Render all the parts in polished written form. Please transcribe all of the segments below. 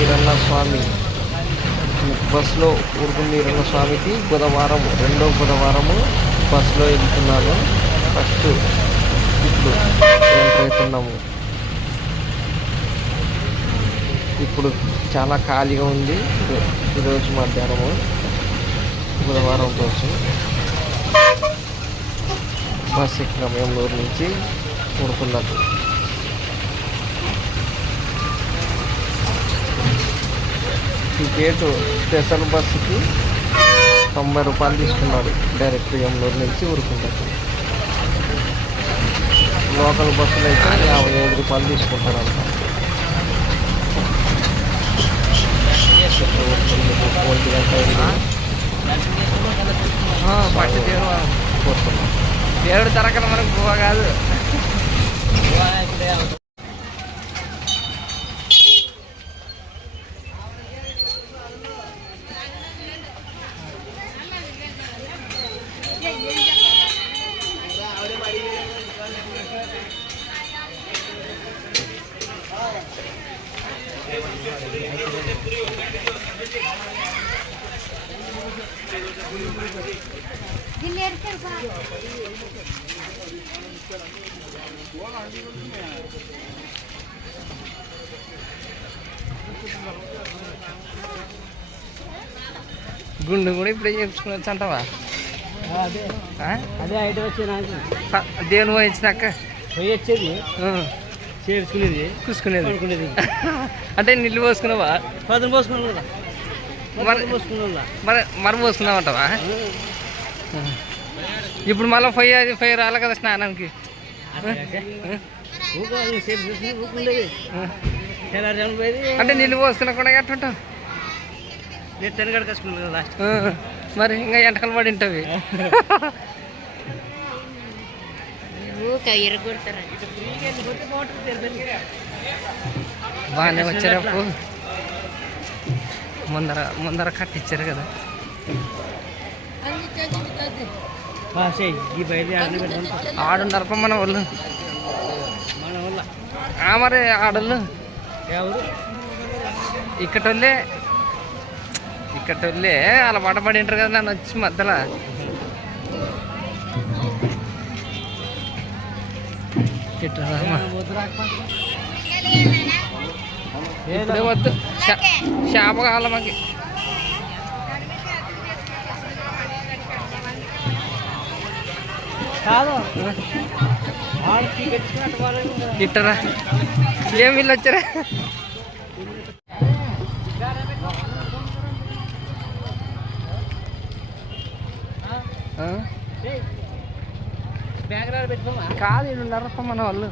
ఈరన్న స్వామి బస్సులో ఊరుకుంద ఈరన్న స్వామికి బుధవారం, రెండో బుధవారము బస్సులో వెళ్తున్నాను. ఫస్ట్ ఇప్పుడు ఎంటర్ అవుతున్నాము. ఇప్పుడు చాలా ఖాళీగా ఉంది. ఈరోజు మధ్యాహ్నము బుధవారం రోజు బస్ ఎక్కినాము ఏమూరు నుంచి ఊరుకున్నట్టు. టికెట్ స్పెషల్ బస్సుకి 90 రూపాయలు తీసుకున్నాడు. డైరెక్ట్ ఏమూరు నుంచి ఊరుకున్నట్టు. లోకల్ బస్సులు అయితే 55 రూపాయలు తీసుకుంటారంట. ఒంటి గంట పట్టి దేవుడు తరకన మనకు గోవా కాదు. గుండు కూడా ఇప్పుడే చేయించుకోవచ్చు అంటావా? అదే ఐటమ్ వచ్చి నాకు దేవుని పోయించినాక పోయి వచ్చేది చేర్చుకునేది చూసుకునేది అనుకునేది. అంటే నీళ్ళు పోసుకున్నావా? పదం పోసుకున్నా పోసుకున్నా మరి పోసుకున్నావంటావా? ఇప్పుడు మళ్ళీ పొయ్యి రాలే కదా స్నానానికి. అంటే నీళ్ళు పోసుకున్నా ఎట్టుంటావు? నేను తెనగడ కసుకున్నాను లాస్ట్. మరి ఇంకా ఎంటకలు పడి ఉంటావి. బాగానే వచ్చారు. ముందర కట్టించారు కదా. ఆడున్నారు మన వాళ్ళు. మరి ఆడోళ్ళు ఇక్కటోళ్ళే అలా పడబడి ఉంటారు కదా. నన్ను వచ్చి మధ్యలో ఇప్పుడే వద్దు, చేప కావాలి మాకు. ఇట్టరా ఏం వీళ్ళు వచ్చారా? కాదు ఇడున్నారప్ప మన వాళ్ళు.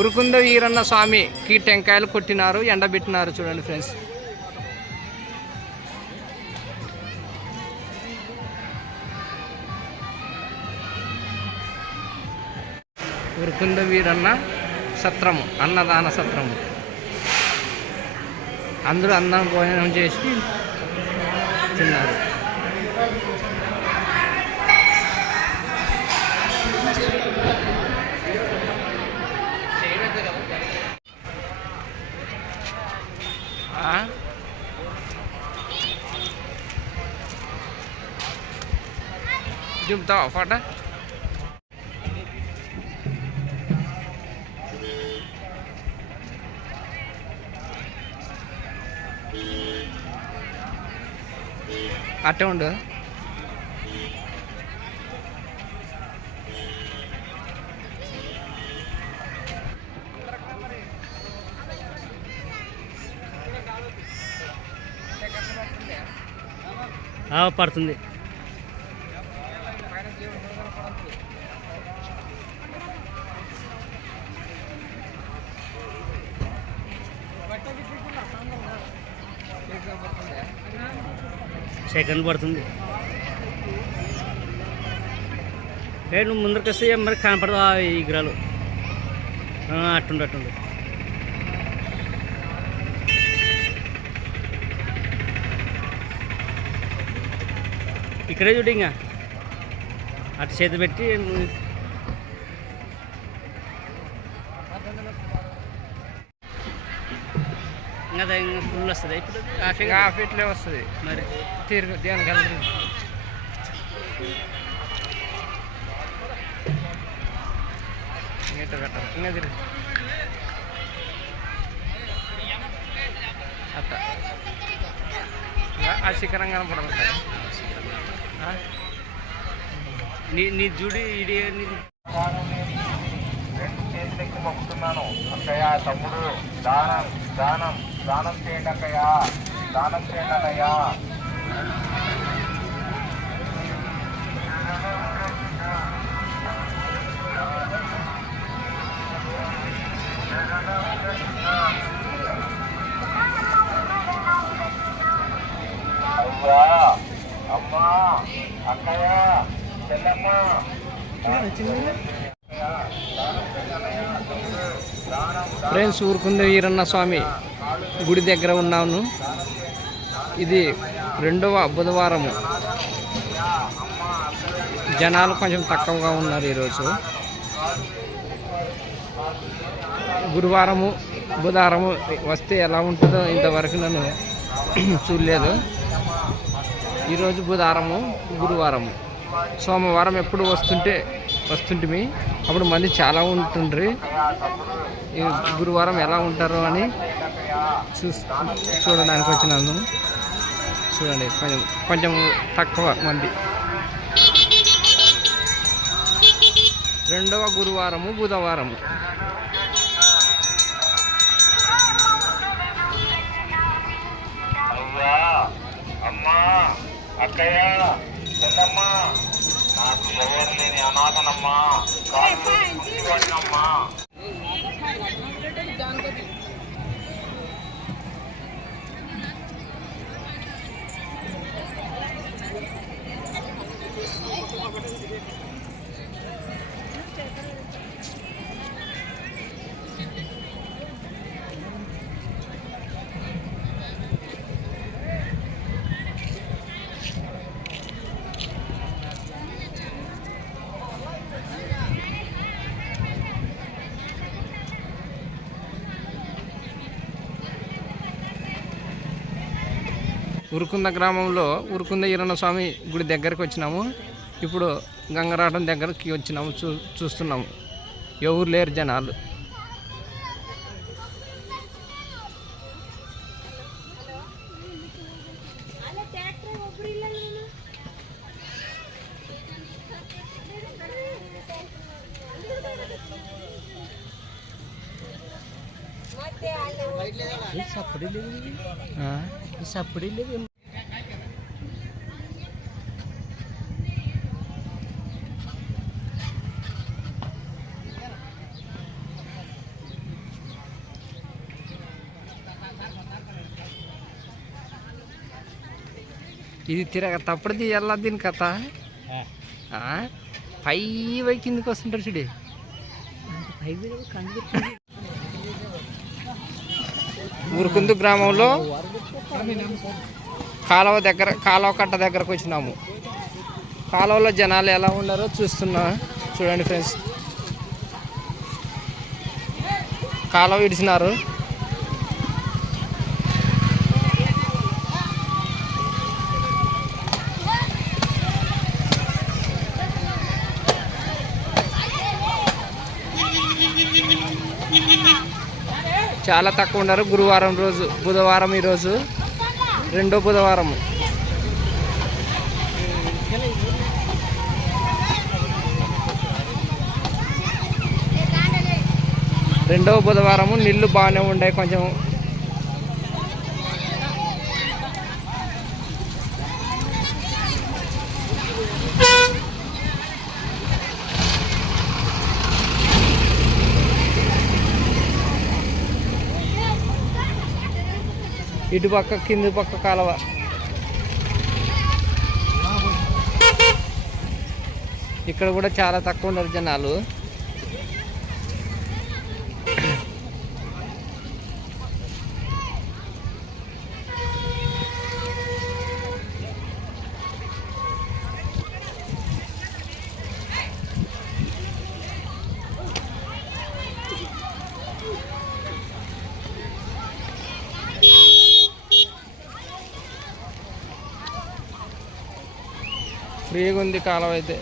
ఉరుకుంద ఈరన్న స్వామికి టెంకాయలు కొట్టినారు, ఎండబెట్టినారు. చూడండి ఫ్రెండ్స్. ఉరుకుంద వీరన్న సత్రము, అన్నదాన సత్రము. అందరూ అన్నం భోజనం చేసి తిన్నారు. దింపుతావా పాట? అట్టే ఉండు. పడుతుంది. సెకండ్ పడుతుంది. నువ్వు ముందరికి వస్తే మరి కనపడదు ఆ విగ్రహాలు. అట్టుండు ఇక్కడే చూడు. ఇంకా అటు చేతి పెట్టి ఇంకా ఫుల్ వస్తుంది ఇప్పుడు హాఫ్ ఇట్లే వస్తుంది మరి తిరుగు దేనికి వెళ్తుంది ఇంత పెట్టాలి ఇంకా తిరుగు అట్ట ఆ శిఖరం కనపడదు నీ జుడి ఇది చేతులెక్కి మొక్కుతున్నాను అక్కయ్య తమ్ముడు దానం దానం దానం చేయండి అక్కయ్య దానం చేయండి అన్నయ్య అవ్వా అమ్మా అక్కయ్య చెల్లమ్మ ఫ్రెండ్స్ ఊరుకుంద వీరన్న స్వామి గుడి దగ్గర ఉన్నాను. ఇది 2వ బుధవారము. జనాలు కొంచెం తక్కువగా ఉన్నారు ఈరోజు. గురువారము బుధవారము వస్తే ఎలా ఉంటుందో ఇంతవరకు నన్ను చూడలేదు. ఈరోజు బుధవారము గురువారము సోమవారం ఎప్పుడు వస్తుంటిమి అప్పుడు మంది చాలా ఉంటుండ్రి. ఈ గురువారం ఎలా ఉంటారో అని చూడడానికి వచ్చినాను. చూడండి కొంచెం తక్కువ మంది. 2వ గురువారము బుధవారము. అమ్మా అక్కయ్య చెల్లమ్మ నాకు ఎవరు లేని అనాథనమ్మా కాళ్ళమ్మా ఉరుకుంద గ్రామంలో ఉరుకుంద ఈరన్న స్వామి గుడి దగ్గరకు వచ్చినాము. ఇప్పుడు గంగరాటం దగ్గరికి వచ్చినాము. చూస్తున్నాము ఎవరు లేరు జనాలు. ఇది తప్పటిది ఎలా దీని కథ పై కిందికి వస్తుంటారు చూడే. ఊరుకుందు గ్రామంలో కాలువ కట్ట దగ్గరకు వచ్చినాము. కాలువలో జనాలు ఎలా ఉన్నారో చూడండి ఫ్రెండ్స్. కాలువ విడిచినారు. చాలా తక్కువ ఉన్నారు. గురువారం రోజు బుధవారం ఈరోజు 2వ బుధవారము. రెండవ బుధవారము నీళ్ళు బాగానే ఉండే. కొంచెం ఇటు పక్క కింది పక్క కాలువ. ఇక్కడ కూడా చాలా తక్కువ ఉన్నారు జనాలు. ఫ్రీగా ఉంది కాలం అయితే.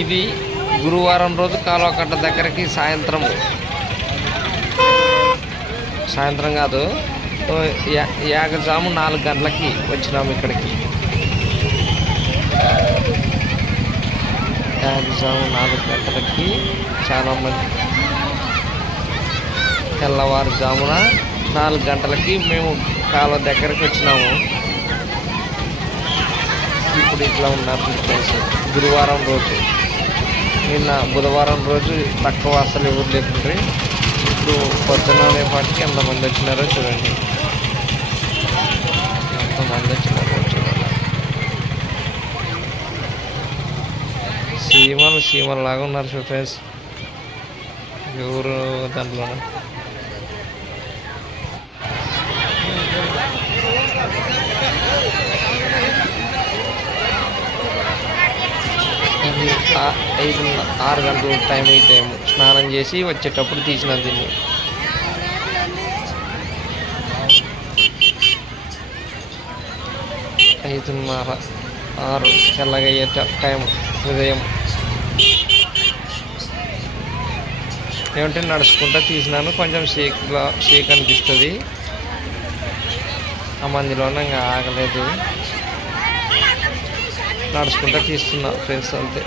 ఇది గురువారం రోజు కాలువకట్ట దగ్గరికి సాయంత్రం కాదు, యాగజాము 4 గంటలకి వచ్చినాము ఇక్కడికి. యాగజాము 4 గంటలకి చాలా మంది, తెల్లవారుజామున 4 గంటలకి మేము కాలువ దగ్గరికి వచ్చినాము. ఇప్పుడు ఇట్లా ఉన్నారు ఫ్రెండ్స్. గురువారం రోజు, నిన్న బుధవారం రోజు తక్కువ అసలు ఎవరు లేకుండ్రి. ఇప్పుడు పొద్దున అనేపాటికి ఎంతమంది వచ్చినారో చూడండి, ఎంతమంది వచ్చినారో చూడండి. సీమలు లాగా ఉన్నారు ఫ్రెండ్స్. ఎవరు దాంట్లో ఇది 6 గంటల టైం అయితే స్నానం చేసి వచ్చేటప్పుడు తీసిన దీన్ని. 5:30, 6 చల్లగా అయ్యే టైం ఉదయం. ఏమంటే నడుచుకుంటా తీసినాను, కొంచెం షేక్ అనిపిస్తుంది. ఆ మందిలోనే ఇంకా ఆగలేదు, నడుచుకుంటా తీస్తున్నా ఫ్రెండ్స్ అంతే.